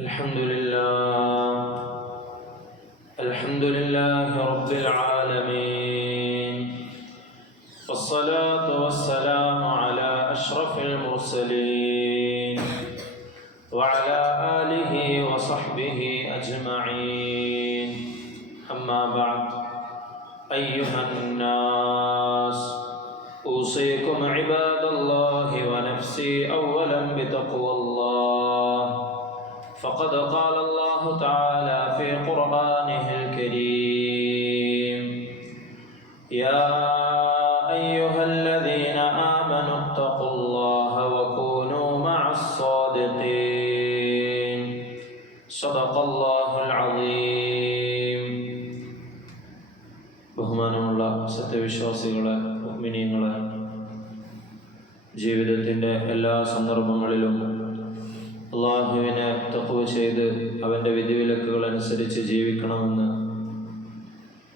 الحمد لله رب العالمين، والصلاة والسلام على أشرف المرسلين وعلى آله وصحبه أجمعين. أما بعد، أيها الناس، أوصيكم عباد الله ونفسي أولا بتقوى الله، فقد قال الله تعالى في قرآنه الكريم: يا أيها الذين آمنوا اتقوا الله وكونوا مع الصادقين. صدق الله العظيم. ബഹുമാനമുള്ള സത്യവിശ്വാസികളെ, മുഅ്മിനീങ്ങളെ, ജീവിതത്തിൻ്റെ എല്ലാ സന്ദർഭങ്ങളിലും അള്ളാഹുവിനെ തഖ്വ ചെയ്ത് അവൻ്റെ വിധിവിലക്കുകൾ അനുസരിച്ച് ജീവിക്കണമെന്ന്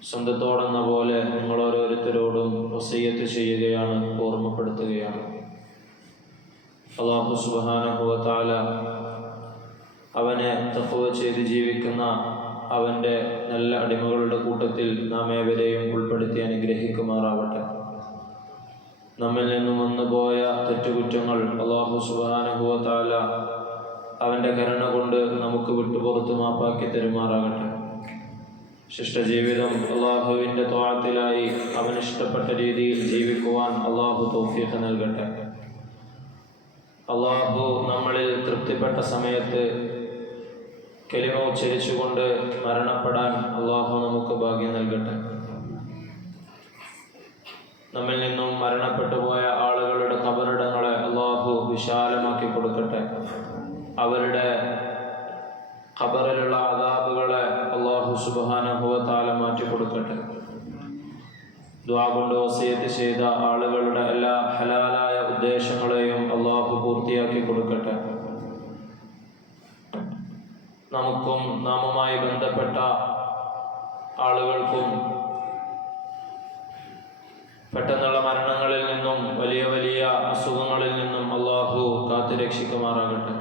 സ്വന്തത്തോടെന്ന പോലെ നിങ്ങൾ ഓരോരുത്തരോടും വസിയ്യത്ത് ചെയ്യുകയാണ്, ഓർമ്മപ്പെടുത്തുകയാണ്. അല്ലാഹു സുബ്ഹാനഹു വ തആല അവനെ തഖ്വ ചെയ്ത് ജീവിക്കുന്ന അവൻ്റെ നല്ല അടിമകളുടെ കൂട്ടത്തിൽ നാം ഏവരെയും ഉൾപ്പെടുത്തി അനുഗ്രഹിക്കുമാറാവട്ടെ. നമ്മിൽ നിന്നും വന്നുപോയ തെറ്റുകുറ്റങ്ങൾ അല്ലാഹു സുബ്ഹാനഹു വ തആല അവൻ്റെ കരുണ കൊണ്ട് നമുക്ക് വിട്ടുപുറത്ത് മാപ്പാക്കി തരുമാറാകട്ടെ. ശിഷ്ടജീവിതം അള്ളാഹുവിൻ്റെ ത്വഅത്തിലായി അവനിഷ്ടപ്പെട്ട രീതിയിൽ ജീവിക്കുവാൻ അള്ളാഹു തൗഫീഖ് നൽകട്ടെ. അള്ളാഹു നമ്മളിൽ തൃപ്തിപ്പെട്ട സമയത്ത് കലിമ ഉച്ചരിച്ചുകൊണ്ട് മരണപ്പെടാൻ അള്ളാഹു നമുക്ക് ഭാഗ്യം നൽകട്ടെ. നമ്മിൽ നിന്നും മരണപ്പെട്ടു പോയ ആളുകളുടെ ഖബറിടങ്ങളെ അള്ളാഹു വിശാലമാക്കി കൊടുക്കട്ടെ. അവരുടെ ഖബറിലുള്ള അദാബുകളെ അല്ലാഹു സുബ്ഹാനഹു വ തആല മാറ്റി കൊടുക്കട്ടെ. ദുആ കൊണ്ട് വസിയത്ത് ചെയ്ത ആളുകളുടെ എല്ലാ ഹലാലായ ഉദ്ദേശങ്ങളെയും അല്ലാഹു പൂർത്തിയാക്കി കൊടുക്കട്ടെ. നമുക്കും നാമുമായി ബന്ധപ്പെട്ട ആളുകൾക്കും പെട്ടെന്നുള്ള മരണങ്ങളിൽ നിന്നും വലിയ വലിയ അസുഖങ്ങളിൽ നിന്നും അല്ലാഹു കാത്തുരക്ഷിക്കുമാറാകട്ടെ.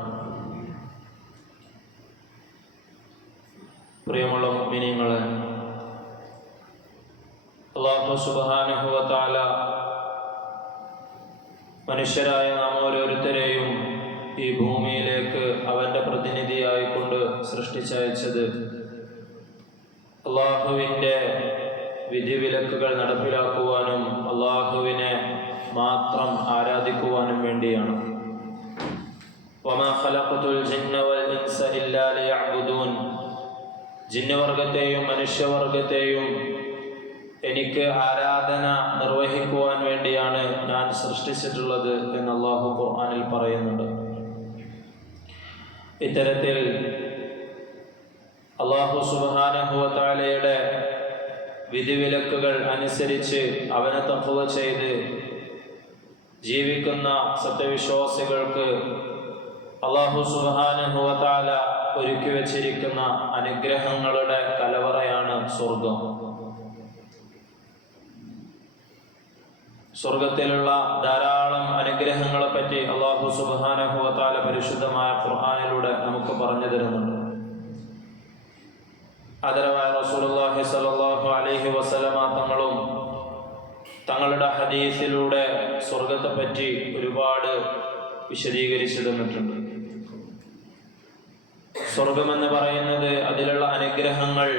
പ്രിയമുള്ള മുഅ്മിനീങ്ങളെ, അല്ലാഹു സുബ്ഹാനഹു വ തആല മനുഷ്യരായ നാം ഓരോരുത്തരെയും ഈ ഭൂമിയിലേക്ക് അവൻ്റെ പ്രതിനിധിയായിക്കൊണ്ട് സൃഷ്ടിച്ചയച്ചത് അല്ലാഹുവിൻ്റെ വിധിവിലക്കുകൾ നടപ്പിലാക്കുവാനും അല്ലാഹുവിനെ മാത്രം ആരാധിക്കുവാനും വേണ്ടിയാണ്. വമാ ഖലഖതുൽ ജിന്ന വൽ ഇൻസ ഇല്ലാ ലിയഅ്ബുദൂൻ. ജിന്നവർഗത്തെയും മനുഷ്യവർഗത്തെയും എനിക്ക് ആരാധന നിർവഹിക്കുവാൻ വേണ്ടിയാണ് ഞാൻ സൃഷ്ടിച്ചിട്ടുള്ളത് എന്ന് അല്ലാഹു ഖുർആനിൽ പറയുന്നുണ്ട്. ഇത്തരത്തിൽ അല്ലാഹു സുബ്ഹാനഹു വ തആലയുടെ വിധിവിലക്കുകൾ അനുസരിച്ച് അവനെ തഖ്വ ചെയ്ത് ജീവിക്കുന്ന സത്യവിശ്വാസികൾക്ക് അല്ലാഹു സുബ്ഹാനഹു വ തആല ഒരുക്കി വച്ചിരിക്കുന്ന അനുഗ്രഹങ്ങളുടെ കലവറയാണ് സ്വർഗം. സ്വർഗത്തിലുള്ള ധാരാളം അനുഗ്രഹങ്ങളെ പറ്റി അല്ലാഹു സുബ്ഹാനഹു വ തആല പരിശുദ്ധമായ ഖുർആനിലൂടെ നമുക്ക് പറഞ്ഞു തരുന്നുണ്ട്. ആദരവായ റസൂലുള്ളാഹി സ്വല്ലല്ലാഹു അലൈഹി വസല്ലമ തങ്ങളും തങ്ങളുടെ ഹദീസിലൂടെ സ്വർഗത്തെ പറ്റി ഒരുപാട് വിശദീകരിച്ചു തന്നിട്ടുണ്ട്. സ്വർഗമെന്ന് പറയുന്നത്, അതിലുള്ള അനുഗ്രഹങ്ങൾ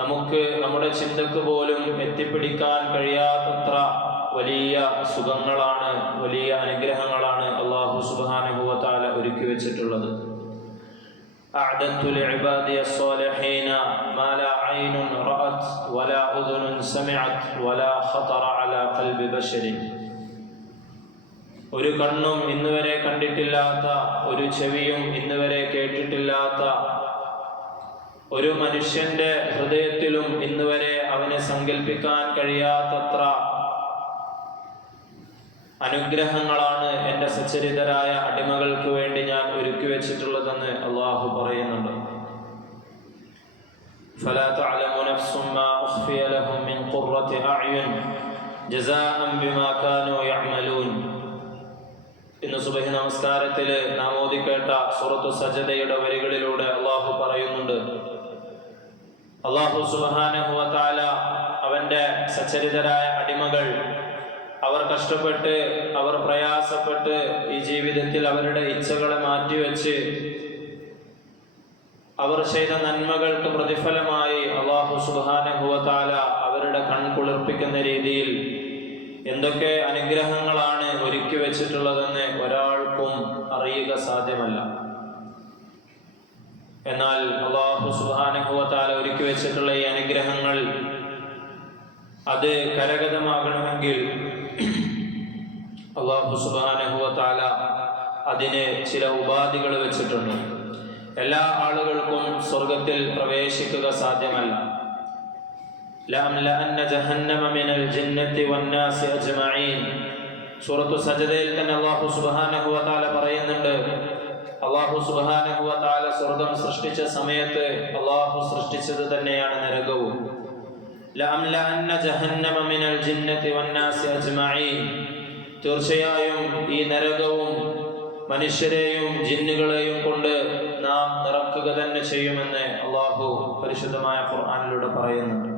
നമുക്ക് നമ്മുടെ ചിന്തക്ക് പോലും എത്തിപ്പിടിക്കാൻ കഴിയാത്തത്ര വലിയ സുഖങ്ങളാണ്, വലിയ അനുഗ്രഹങ്ങളാണ് അല്ലാഹു സുബ്ഹാനഹു വ തആല ഒരുക്കി വെച്ചിട്ടുള്ളത്. അഅദത്തു ലിഇബാദിയ സ്വാലിഹീന മാ ലാ ഐനുൻ റഅത് വലാ ഉദുനുൻ സമിഅത് വലാ ഖതറ അലാ ഖൽബി ബശരി. ഒരു കണ്ണും ഇന്നുവരെ കണ്ടിട്ടില്ലാത്ത, ഒരു ചെവിയും ഇന്നുവരെ കേട്ടിട്ടില്ലാത്ത, ഒരു മനുഷ്യന്റെ ഹൃദയത്തിലും ഇന്നുവരെ അവനെ സങ്കല്പിക്കാൻ കഴിയാത്തത്ര അനുഗ്രഹങ്ങളാണ് എൻ്റെ സച്ചരിതരായ അടിമകൾക്ക് വേണ്ടി ഞാൻ ഒരുക്കി വെച്ചിട്ടുള്ളതെന്ന് അല്ലാഹു പറയുന്നുണ്ട്. ഫലാ തഅലമു നഫ്സും മാ ഉഖ്ഫിയ ലഹും മിൻ ഖുർറത്തി അഅ്യുൻ ജസാഅൻ ബിമാ കാനൂ യഅമലൂൻ. ഇന്ന് സുബഹി നമസ്കാരത്തിൽ നാം ഓതിക്കേട്ട സൂറത്തു സജദയുടെ വരികളിലൂടെ അള്ളാഹു പറയുന്നുണ്ട്, അള്ളാഹു സുബ്ഹാനഹു വ തആല അവന്റെ സച്ചരിതരായ അടിമകൾ അവർ കഷ്ടപ്പെട്ട്, അവർ പ്രയാസപ്പെട്ട് ഈ ജീവിതത്തിൽ അവരുടെ ഇച്ഛകളെ മാറ്റിവെച്ച് അവർ ചെയ്ത നന്മകൾക്ക് പ്രതിഫലമായി അള്ളാഹു സുബ്ഹാനഹു വ തആല അവരുടെ കൺകുളിർപ്പിക്കുന്ന രീതിയിൽ എന്തൊക്കെ അനുഗ്രഹങ്ങളാണ് ഒരുക്കി വെച്ചിട്ടുള്ളതെന്ന് ഒരാൾക്കും അറിയുക സാധ്യമല്ല. എന്നാൽ അള്ളാഹു സുബ്ഹാനഹു വ തആല ഒരുക്കി വെച്ചിട്ടുള്ള ഈ അനുഗ്രഹങ്ങൾ അത് കരഗതമാകണമെങ്കിൽ അള്ളാഹു സുബ്ഹാനഹു വ തആല അതിന് ചില ഉപാധികൾ വെച്ചിട്ടുണ്ട്. എല്ലാ ആളുകൾക്കും സ്വർഗത്തിൽ പ്രവേശിക്കുക സാധ്യമല്ല. ലഅംലഅന്ന ജഹന്നമ മിനൽ ജിന്നത്തി വന്നാസി അജ്മഈൻ. സൂറത്തു സജദയിൽ തന്നെ അല്ലാഹു സുബ്ഹാനഹു വ തആല പറയുന്നുണ്ട്, അല്ലാഹു സുബ്ഹാനഹു വ തആല സ്വർഗം സൃഷ്ടിച്ച സമയത്ത് അല്ലാഹു സൃഷ്ടിച്ചത് തന്നെയാണ് നരകവും. ലഅംലഅന്ന ജഹന്നമ മിനൽ ജിന്നത്തി വന്നാസി അജ്മഈൻ. തീർച്ചയായും ഈ നരകവും മനുഷ്യരെയും ജിന്നുകളെയും കൊണ്ട് നാം നിറക്കുക തന്നെ ചെയ്യുമെന്ന് അല്ലാഹു പരിശുദ്ധമായ ഖുർആനിലൂടെ പറയുന്നുണ്ട്.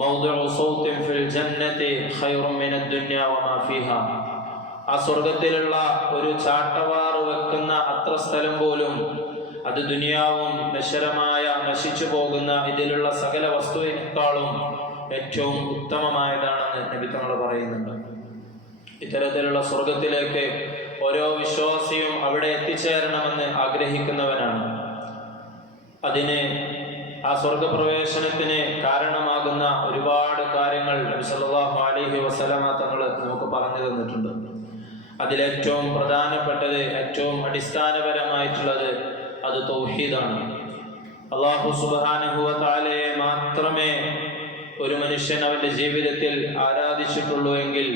മൗദിഉ സൗത്തിൻ ഫിൽ ജന്നതി ഖൈറുൻ മിനദ് ദുനിയ വമാ ഫീഹാ. ആ സ്വർഗ്ഗത്തിലുള്ള ഒരു ചാട്ടവാറ് വെക്കുന്ന അത്ര സ്ഥലം പോലും അത് ദുനിയാവും നശ്വരമായ നശിച്ചു പോകുന്ന ഇതിലുള്ള സകല വസ്തുവിനേക്കാളും ഏറ്റവും ഉത്തമമായതാണെന്ന് നബി തങ്ങൾ പറയുന്നുണ്ട്. ഇത്തരത്തിലുള്ള സ്വർഗത്തിലേക്ക് ഓരോ വിശ്വാസിയും അവിടെ എത്തിച്ചേരണമെന്ന് ആഗ്രഹിക്കുന്നവനാണ്. അതിന് ആ സ്വർഗപ്രവേശനത്തിന് കാരണമാകുന്ന ഒരുപാട് കാര്യങ്ങൾ നബി സല്ലല്ലാഹു അലൈഹി വസല്ലമ തങ്ങൾ നമുക്ക് പറഞ്ഞു തന്നിട്ടുണ്ട്. അതിലേറ്റവും പ്രധാനപ്പെട്ടത്, ഏറ്റവും അടിസ്ഥാനപരമായിട്ടുള്ളത് അത് തൗഹീദാണ്. അല്ലാഹു സുബ്ഹാനഹു വ തആലയെ മാത്രമേ ഒരു മനുഷ്യൻ അവന്റെ ജീവിതത്തിൽ ആരാധിച്ചിട്ടുള്ളൂ എങ്കിൽ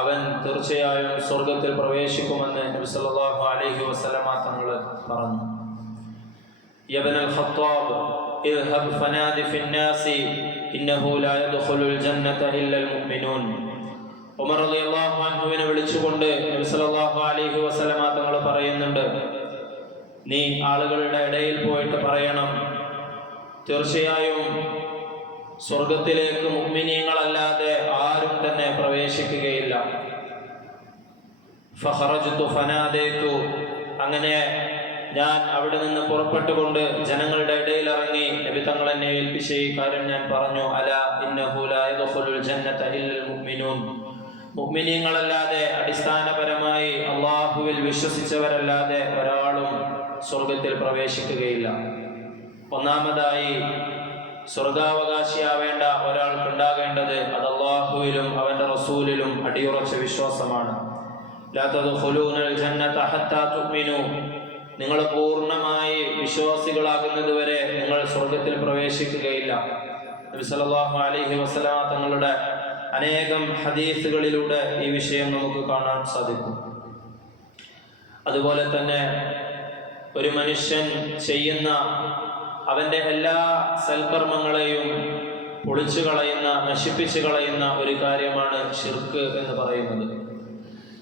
അവൻ തീർച്ചയായും സ്വർഗത്തിൽ പ്രവേശിക്കുമെന്ന് നബി സല്ലല്ലാഹു അലൈഹി വസല്ലമ തങ്ങൾ പറഞ്ഞു. യബ്നൽ ഖത്താബ് ഇദ്ഹബ് ഫനാദി ഫിന്നാസി ഇന്നഹു ലാ യദ്ഖുലുൽ ജന്നത ഇല്ലൽ മുഅ്മിനൂൻ. ഉമർ റളിയല്ലാഹു അൻഹുവിനെ വിളിച്ചുകൊണ്ട് നബി സല്ലല്ലാഹു അലൈഹി വസല്ലമ തങ്ങൾ പറയുന്നുണ്ട്, നീ ആളുകളുടെ ഇടയിൽ പോയിട്ട് പറയണം, തീർച്ചയായും സ്വർഗത്തിലേക്ക് മുഅ്മിനീങ്ങളല്ലാതെ ആരും തന്നെ പ്രവേശിക്കുകയില്ല. ഫഖറജ്തു ഫനാദൈതു. അങ്ങനെ ഞാൻ അവിടെ നിന്ന് പുറപ്പെട്ടുകൊണ്ട് ജനങ്ങളുടെ ഇടയിൽ ഇറങ്ങി നബി തങ്ങൾ എന്നെ ഏൽപ്പിച്ച ഈ കാര്യം ഞാൻ പറഞ്ഞു, അലാ ഇന്നഹു ലാ യദ്ഖുലുൽ ജന്നത ഇല്ലൽ മുഅ്മിനൂൻ. മുഅ്മിനീങ്ങളല്ലാതെ, അടിസ്ഥാനപരമായി അല്ലാഹുവിൽ വിശ്വസിച്ചവരല്ലാതെ ഒരാളും സ്വർഗത്തിൽ പ്രവേശിക്കുകയില്ല. ഒന്നാമതായി സ്വർഗാവകാശിയാവേണ്ട ഒരാൾക്കുണ്ടാകേണ്ടത് അത് അല്ലാഹുവിലും അവന്റെ റസൂലിലും അടിയുറച്ച വിശ്വാസമാണ്. ലാ തദ്ഖുലൂനൽ ജന്നത ഹത്താ തുഅ്മിനൂ. നിങ്ങൾ പൂർണ്ണമായി വിശ്വാസികളാകുന്നത് വരെ നിങ്ങൾ സ്വർഗത്തിൽ പ്രവേശിക്കുകയില്ല. നബി സല്ലല്ലാഹു അലൈഹി വസല്ലമ തങ്ങളുടെ അനേകം ഹദീസുകളിലൂടെ ഈ വിഷയം നമുക്ക് കാണാൻ സാധിക്കും. അതുപോലെ തന്നെ ഒരു മനുഷ്യൻ ചെയ്യുന്ന അവന്റെ എല്ലാ സൽക്കർമ്മങ്ങളെയും പൊളിച്ചു കളയുന്ന, നശിപ്പിച്ചു കളയുന്ന ഒരു കാര്യമാണ് ശിർക്ക് എന്ന് പറയുന്നത്.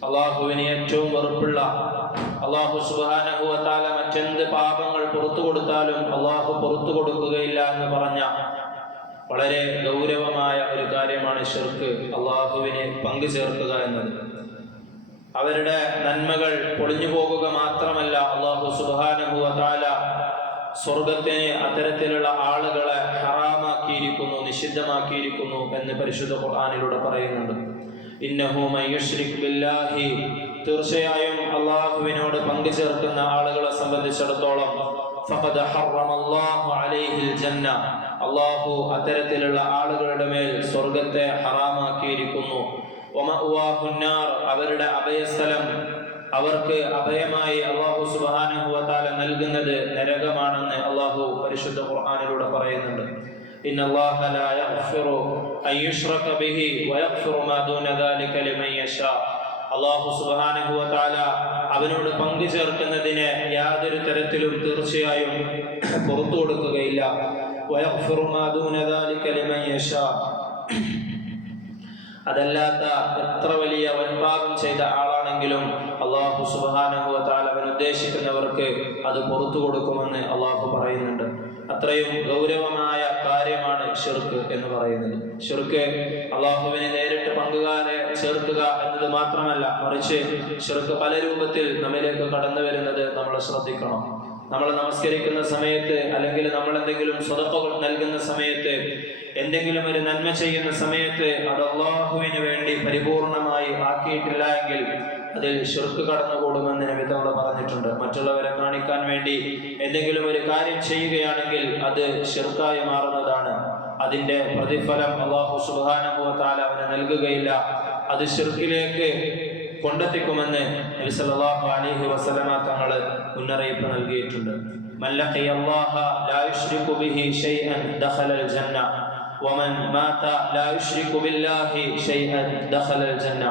അള്ളാഹുവിന് ഏറ്റവും വെറുപ്പുള്ള, അള്ളാഹു സുബ്ഹാനഹു വ തആല മറ്റെന്ത് പാപങ്ങൾ പുറത്തു കൊടുത്താലും അള്ളാഹു പുറത്തു കൊടുക്കുകയില്ല എന്ന് പറഞ്ഞ വളരെ ഗൗരവമായ ഒരു കാര്യമാണ് ശിർക്ക്, അള്ളാഹുവിന് പങ്കു ചേർക്കുക എന്നത്. അവരുടെ നന്മകൾ പൊളിഞ്ഞു പോകുക മാത്രമല്ല, അള്ളാഹു സുബ്ഹാനഹു വ തആല സ്വർഗത്തിന് അത്തരത്തിലുള്ള ആളുകളെ ഹറാമാക്കിയിരിക്കുന്നു, നിഷിദ്ധമാക്കിയിരിക്കുന്നു എന്ന് പരിശുദ്ധ ഖുർആനിലൂടെ പറയുന്നുണ്ട്. ഇന്നഹു മൻ യുശ്രിക് ബില്ലാഹി. തീർച്ചയായും അള്ളാഹുവിനോട് പങ്കു ചേർക്കുന്ന ആളുകളെ സംബന്ധിച്ചിടത്തോളം ഫഖദ് ഹറമല്ലാഹു അലൈഹിൽ ജന്ന. അള്ളാഹു അത്തരത്തിലുള്ള ആളുകളുടെ മേൽ സ്വർഗത്തെ ഹറാമാക്കിയിരിക്കുന്നു. വമഅവാഹുന്നാർ. അവരുടെ അഭയസ്ഥലം, അവർക്ക് അഭയമായി അല്ലാഹു സുബ്ഹാനഹു വ തആല നൽകുന്നത് നരകമാണെന്ന് അല്ലാഹു പരിശുദ്ധ ഖുർആനിലൂടെ പറയുന്നുണ്ട്. ഇന്നല്ലാഹ ലാ യഗ്ഫിറു അൻ യുശ്റക ബിഹി വയഗ്ഫിറു മാ ദൂന ദാലിക ലിമൻ യശാ. അല്ലാഹു സുബ്ഹാനഹു വ തആല അവനോട് പങ്കു ചേർക്കുന്നതിനെ യാതൊരു തരത്തിലും തീർച്ചയായും പുറത്തു കൊടുക്കുകയില്ല. വയഗ്ഫിറു മാ ദൂന ദാലിക ലിമൻ യശാ. അതല്ലാത്ത എത്ര വലിയ വൻപാപം ചെയ്ത ആളാണെങ്കിൽ ആണെങ്കിലും അല്ലാഹു സുബ്ഹാനഹു വ തആല അവൻ ഉദ്ദേശിക്കുന്നവർക്ക് അത് പുറത്തു കൊടുക്കുമെന്ന് അല്ലാഹു പറയുന്നുണ്ട്. അത്രയും ഗൗരവമായ കാര്യമാണ് ശിർക്ക് എന്ന് പറയുന്നത്. ശിർക്ക് അല്ലാഹുവിനെ നേരിട്ട് പങ്കുകാരെ ചേർക്കുക എന്നത് മാത്രമല്ല, മറിച്ച് ശിർക്ക് പല രൂപത്തിൽ നമ്മിലേക്ക് കടന്നു വരുന്നത് നമ്മൾ ശ്രദ്ധിക്കണം. നമ്മൾ നമസ്കരിക്കുന്ന സമയത്ത്, അല്ലെങ്കിൽ നമ്മൾ എന്തെങ്കിലും സ്വതക്കകൾ നൽകുന്ന സമയത്ത്, എന്തെങ്കിലും ഒരു നന്മ ചെയ്യുന്ന സമയത്ത് അത് അല്ലാഹുവിന് വേണ്ടി പരിപൂർണമായി ആക്കിയിട്ടില്ല എങ്കിൽ അതിൽ ശിർക്ക് കടന്നുകൂടുമെന്ന് നബി തങ്ങൾ പറഞ്ഞിട്ടുണ്ട്. മറ്റുള്ളവരെ കാണിക്കാൻ വേണ്ടി എന്തെങ്കിലും ഒരു കാര്യം ചെയ്യുകയാണെങ്കിൽ അത് ശിർക്കായി മാറുന്നതാണ്. അതിന്റെ പ്രതിഫലം അല്ലാഹു സുബ്ഹാനഹു വ തആല അവന് നൽകുകയില്ല. അത് ശിർക്കിലേക്ക് കൊണ്ടെത്തിക്കുമെന്ന് നബി സല്ലല്ലാഹു അലൈഹി വസല്ലമ തങ്ങൾ മുന്നറിയിപ്പ് നൽകിയിട്ടുണ്ട്. മൻ ലഖിയല്ലാഹ ലാ യുശ്രികു ബിഹി ശൈഅൻ ദഖലൽ ജന്ന വമൻ മാത ലാ യുശ്രികു ബില്ലാഹി ശൈഅൻ ദഖലൽ ജന്ന.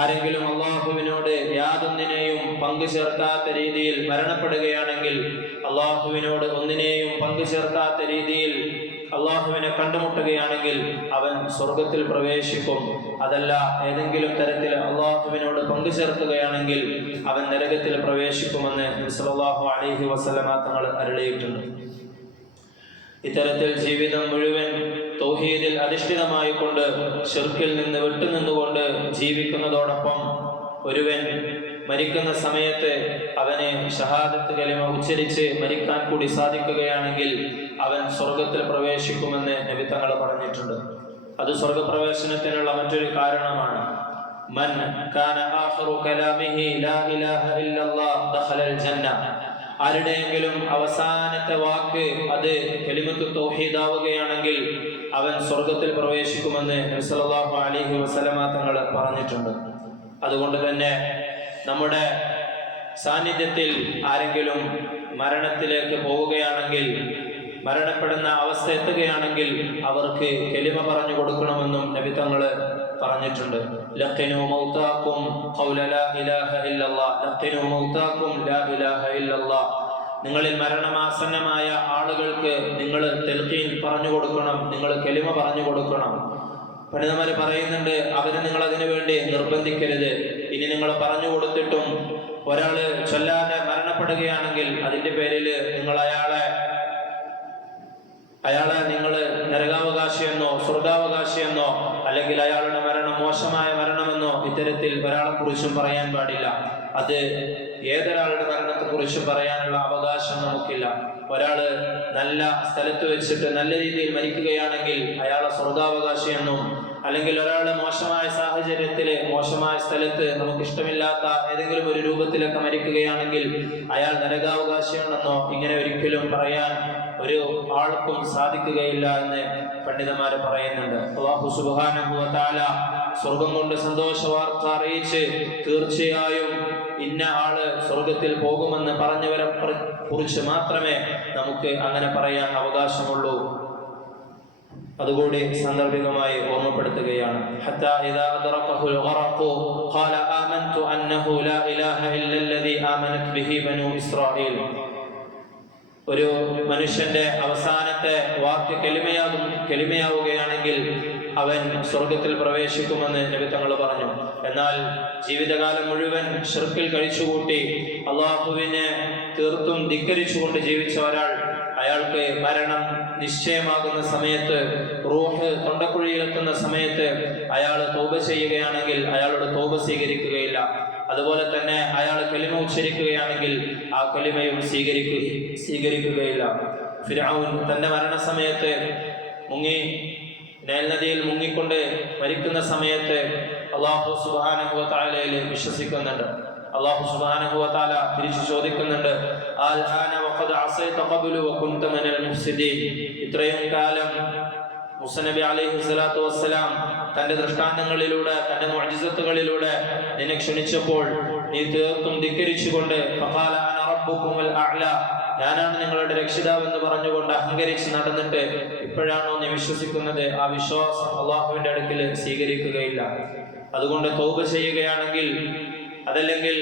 ആരെങ്കിലും അല്ലാഹുവിനോട് യാതൊന്നിനെയും പങ്കു ചേർക്കാത്ത രീതിയിൽ മരണപ്പെടുകയാണെങ്കിൽ, അല്ലാഹുവിനോട് ഒന്നിനെയും പങ്കു ചേർക്കാത്ത രീതിയിൽ അല്ലാഹുവിനെ കണ്ടുമുട്ടുകയാണെങ്കിൽ അവൻ സ്വർഗത്തിൽ പ്രവേശിക്കും. അതല്ല, ഏതെങ്കിലും തരത്തിൽ അല്ലാഹുവിനോട് പങ്കു ചേർക്കുകയാണെങ്കിൽ അവൻ നരകത്തിൽ പ്രവേശിക്കുമെന്ന് നബി സല്ലല്ലാഹു അലൈഹി വസല്ലമ തങ്ങൾ അരുളിയിട്ടുണ്ട്. ഇത്തരത്തിൽ ജീവിതം മുഴുവൻ തൗഹീദിൽ അധിഷ്ഠിതമായി കൊണ്ട് ശിർക്കിൽ നിന്ന് വിട്ടുനിന്നുകൊണ്ട് ജീവിക്കുന്നതോടൊപ്പം ഒരുവൻ മരിക്കുന്ന സമയത്ത് അവന് ഷഹാദത്ത് കലിമ ഉച്ചരിച്ച് മരിക്കാൻ കൂടി സാധിക്കുകയാണെങ്കിൽ അവൻ സ്വർഗത്തിൽ പ്രവേശിക്കുമെന്ന് നബി തങ്ങൾ പറഞ്ഞിട്ടുണ്ട്. അത് സ്വർഗപ്രവേശനത്തിനുള്ള മറ്റൊരു കാരണമാണ്. മൻ കാന ആഖിറു കലാമിഹി ലാ ഇലാഹ ഇല്ലല്ലാഹ് ദഖലൽ ജന്ന. ആരുടെയെങ്കിലും അവസാനത്തെ വാക്ക് അത് കലിമത്തു തൗഹീദ് ആവുകയാണെങ്കിൽ അവൻ സ്വർഗത്തിൽ പ്രവേശിക്കുമെന്ന് നബി സല്ലല്ലാഹു അലൈഹി വസല്ലമ തങ്ങൾ പറഞ്ഞിട്ടുണ്ട്. അതുകൊണ്ട് തന്നെ നമ്മുടെ സാന്നിധ്യത്തിൽ ആരെങ്കിലും മരണത്തിലേക്ക് പോവുകയാണെങ്കിൽ, മരണപ്പെടുന്ന അവസ്ഥ എത്തുകയാണെങ്കിൽ അവർക്ക് കലിമ പറഞ്ഞു കൊടുക്കണമെന്നും നബി തങ്ങൾ പറഞ്ഞിട്ടുണ്ട്. ലഖിനു മൗതാകും ഖൗല ലാ ഇലാഹ ഇല്ലല്ലാഹ്, ലഖിനു മൗതാകും ലാ ഇലാഹ ഇല്ലല്ലാഹ്. നിങ്ങളിൽ മരണമാസന്നമായ ആളുകൾക്ക് നിങ്ങൾ തൽഖീൻ പറഞ്ഞു കൊടുക്കണം, നിങ്ങൾ കലിമ പറഞ്ഞു കൊടുക്കണം. പണ്ഡിതന്മാർ പറയുന്നുണ്ട്, അവരെ നിങ്ങൾ അതിനു വേണ്ടി നിർബന്ധിക്കരുത്. ഇനി നിങ്ങൾ പറഞ്ഞു കൊടുത്തിട്ടും ഒരാള് ചൊല്ലാതെ മരണപ്പെടുകയാണെങ്കിൽ അതിന്റെ പേരിൽ നിങ്ങൾ അയാളെ നിങ്ങൾ നരകാവകാശിയെന്നോ സ്വർഗാവകാശിയെന്നോ അല്ലെങ്കിൽ അയാളുടെ മരണം മോശമായ മരണമെന്നോ ഇത്തരത്തിൽ ഒരാളെ കുറിച്ചും പറയാൻ പാടില്ല. അത് ഏതൊരാളുടെ മരണത്തെ കുറിച്ചും പറയാനുള്ള അവകാശം നമുക്കില്ല. ഒരാള് നല്ല സ്ഥലത്ത് വെച്ചിട്ട് നല്ല രീതിയിൽ മരിക്കുകയാണെങ്കിൽ അയാളെ സ്വർഗാവകാശിയെന്നും, അല്ലെങ്കിൽ ഒരാള് മോശമായ സാഹചര്യത്തില് മോശമായ സ്ഥലത്ത് നമുക്ക് ഇഷ്ടമില്ലാത്ത ഏതെങ്കിലും ഒരു രൂപത്തിലൊക്കെ മരിക്കുകയാണെങ്കിൽ അയാൾ നരകാവകാശിയാണെന്നോ ഇങ്ങനെ ഒരിക്കലും പറയാൻ ഒരു ആൾക്കും സാധിക്കുകയില്ല എന്ന് പണ്ഡിതന്മാര് പറയുന്നുണ്ട്. അല്ലാഹു സുബ്ഹാനഹു വ തആല സ്വർഗം കൊണ്ട് സന്തോഷ വാർത്ത അറിയിച്ച് തീർച്ചയായും ഇന്ന ആള് സ്വർഗത്തിൽ പോകുമെന്ന് പറഞ്ഞവരെ കുറിച്ച് മാത്രമേ നമുക്ക് അങ്ങനെ പറയാൻ അവകാശമുള്ളൂ. അതുകൂടി സാന്ദർഭികമായി ഓർമ്മപ്പെടുത്തുകയാണ്. ഹത്താ ഇദാ അദ്റഖഹുൽ ഗറഖു ഖാല ആമൻതു അന്നഹു ലാ ഇലാഹ ഇല്ലല്ലദീ ആമനത് ബിഹി ബനൂ ഇസ്രായീൽ. ഒരു മനുഷ്യന്റെ അവസാനത്തെ വാക്ക് കലിമയാവുകയാണെങ്കിൽ അവൻ സ്വർഗത്തിൽ പ്രവേശിക്കുമെന്ന് നബി തങ്ങൾ പറഞ്ഞു. എന്നാൽ ജീവിതകാലം മുഴുവൻ ശിർക്കിൽ കഴിച്ചുകൂട്ടി അല്ലാഹുവിനെ തീർത്തും ധിക്കരിച്ചുകൊണ്ട് ജീവിച്ച ഒരാൾ, അയാൾക്ക് മരണം നിശ്ചയമാകുന്ന സമയത്ത്, റൂഹ് തൊണ്ടക്കുഴിയിലെത്തുന്ന സമയത്ത് അയാൾ തൗബ ചെയ്യുകയാണെങ്കിൽ അയാളുടെ തൗബ സ്വീകരിക്കുകയില്ല. അതുപോലെ തന്നെ അയാൾ കലിമ ഉച്ചരിക്കുകയാണെങ്കിൽ ആ കലിമയും സ്വീകരിക്കുകയില്ല. ഫിർഔൻ തന്റെ മരണസമയത്ത് നൈൽ നദിയിൽ മുങ്ങിക്കൊണ്ട് മരിക്കുന്ന സമയത്ത് അല്ലാഹു സുബ്ഹാനഹു വ തആലയിൽ വിശ്വസിക്കുന്നുണ്ട്. അല്ലാഹു സുബ്ഹാനഹു വ തആല തിരിച്ചു ചോദിക്കുന്നുണ്ട്, അൽആന വഖദ് അസൈത ഖബ്ലു വകുൻത മിനൽ മുഫ്സിദീൻ. ഇത്രയും കാലം മൂസ നബി അലൈഹി സ്വലാത്തു വസ്സലാം തന്റെ ദൃഷ്ടാന്തങ്ങളിലൂടെ, തന്റെ മുഅ്ജിസത്തുകളിലൂടെ നിന്നെ ക്ഷണിച്ചപ്പോൾ നീ തീർത്തും ധിക്കരിച്ചുകൊണ്ട് ഫഖാല അന റബ്ബുകുമുൽ അഅ്ല, ഞാനാണ് നിങ്ങളുടെ രക്ഷിതാവെന്ന് പറഞ്ഞുകൊണ്ട് അഹങ്കരിച്ച് നടന്നിട്ട് ഇപ്പോഴാണോ നീ വിശ്വസിക്കുന്നത്? ആ വിശ്വാസം അല്ലാഹുവിന്റെ അടുക്കൽ സ്വീകരിക്കുകയില്ല. അതുകൊണ്ട് തൗബ ചെയ്യുകയാണെങ്കിൽ, അതല്ലെങ്കിൽ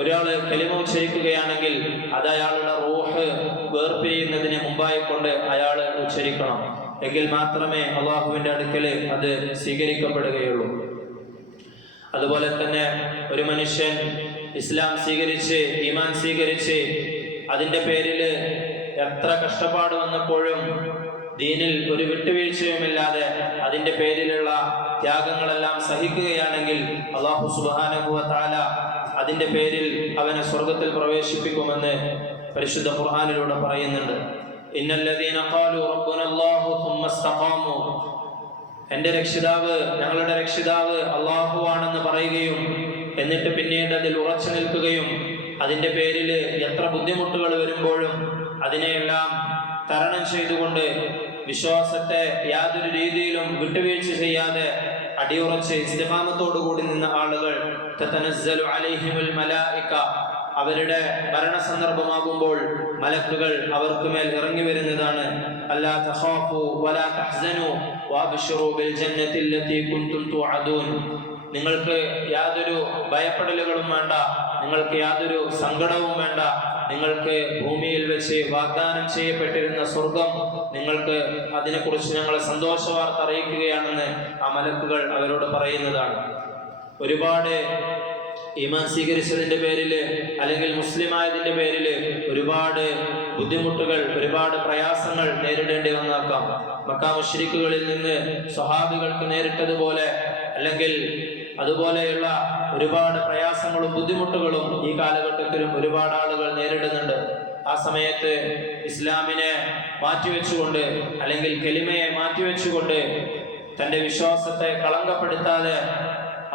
ഒരാള് കലിമ ഉച്ചരിക്കുകയാണെങ്കിൽ അത് അയാളുടെ റൂഹ് വേർപിരിയുന്നതിന് മുമ്പായി കൊണ്ട് അയാൾ ഉച്ചരിക്കണം. എങ്കിൽ മാത്രമേ അല്ലാഹുവിന്റെ അടുക്കൽ അത് സ്വീകരിക്കപ്പെടുകയുള്ളൂ. അതുപോലെ തന്നെ ഒരു മനുഷ്യൻ ഇസ്ലാം സ്വീകരിച്ച് ഈമാൻ സ്വീകരിച്ച് അതിൻ്റെ പേരിൽ എത്ര കഷ്ടപ്പാട് വന്നപ്പോഴും ദീനിൽ ഒരു വിട്ടുവീഴ്ചയുമില്ലാതെ അതിൻ്റെ പേരിലുള്ള ത്യാഗങ്ങളെല്ലാം സഹിക്കുകയാണെങ്കിൽ അല്ലാഹു സുബ്ഹാനഹു വ തആല അതിൻ്റെ പേരിൽ അവനെ സ്വർഗത്തിൽ പ്രവേശിപ്പിക്കുമെന്ന് പരിശുദ്ധ ഖുർആനിലൂടെ പറയുന്നുണ്ട്. ഇന്നല്ലദീന ഖാലു റബ്ബുനല്ലാഹു സുമ്മ ഇസ്തഖാമു, എൻ്റെ രക്ഷിതാവ്, ഞങ്ങളുടെ രക്ഷിതാവ് അല്ലാഹു ആണെന്ന് പറയുകയും എന്നിട്ട് പിന്നീട് അതിൽ ഉറച്ചു നിൽക്കുകയും അതിൻ്റെ പേരിൽ എത്ര ബുദ്ധിമുട്ടുകൾ വരുമ്പോഴും അതിനെയെല്ലാം തരണം ചെയ്തുകൊണ്ട് വിശ്വാസത്തെ യാതൊരു രീതിയിലും വിട്ടുവീഴ്ച ചെയ്യാതെ അടിയുറച്ച് ഇസ്തിഖാമത്തോടുകൂടി നിന്ന ആളുകൾ തതനസ്സലു അലൈഹിമുൽ മലായിക, അവരുടെ മരണസന്ദർഭമാകുമ്പോൾ മലക്കുകൾ അവർക്ക് മേൽ ഇറങ്ങി വരുന്നതാണ്. അല്ലാ തഖാഫു വലാ തഹ്സനു വഅബ്ശിറു ബിൽ ജന്നത്തി അല്ലതി കുൻതും തുഅദൂൻ, നിങ്ങൾക്ക് യാതൊരു ഭയപ്പെടലുകളും വേണ്ട, നിങ്ങൾക്ക് യാതൊരു സങ്കടവും വേണ്ട, നിങ്ങൾക്ക് ഭൂമിയിൽ വെച്ച് വാഗ്ദാനം ചെയ്യപ്പെട്ടിരുന്ന സ്വർഗം നിങ്ങൾക്ക് അതിനെക്കുറിച്ച് ഞങ്ങളെ സന്തോഷ വാർത്ത അറിയിക്കുകയാണെന്ന് ആ മലക്കുകൾ അവരോട് പറയുന്നതാണ്. ഒരുപാട് ഈമാൻ സ്വീകരിച്ചതിൻ്റെ പേരിൽ അല്ലെങ്കിൽ മുസ്ലിമായതിൻ്റെ പേരിൽ ഒരുപാട് ബുദ്ധിമുട്ടുകൾ, ഒരുപാട് പ്രയാസങ്ങൾ നേരിടേണ്ടി വന്നേക്കാം. മക്കാ മുശ്രിക്കുകളിൽ നിന്ന് സ്വഹാബികൾക്ക് നേരിട്ടതുപോലെ അല്ലെങ്കിൽ അതുപോലെയുള്ള ഒരുപാട് പ്രയാസങ്ങളും ബുദ്ധിമുട്ടുകളും ഈ കാലഘട്ടത്തിലും ഒരുപാട് ആളുകൾ നേരിടുന്നുണ്ട്. ആ സമയത്ത് ഇസ്ലാമിനെ മാറ്റിവെച്ചുകൊണ്ട് അല്ലെങ്കിൽ കലിമയെ മാറ്റിവെച്ചുകൊണ്ട് തൻ്റെ വിശ്വാസത്തെ കളങ്കപ്പെടുത്താതെ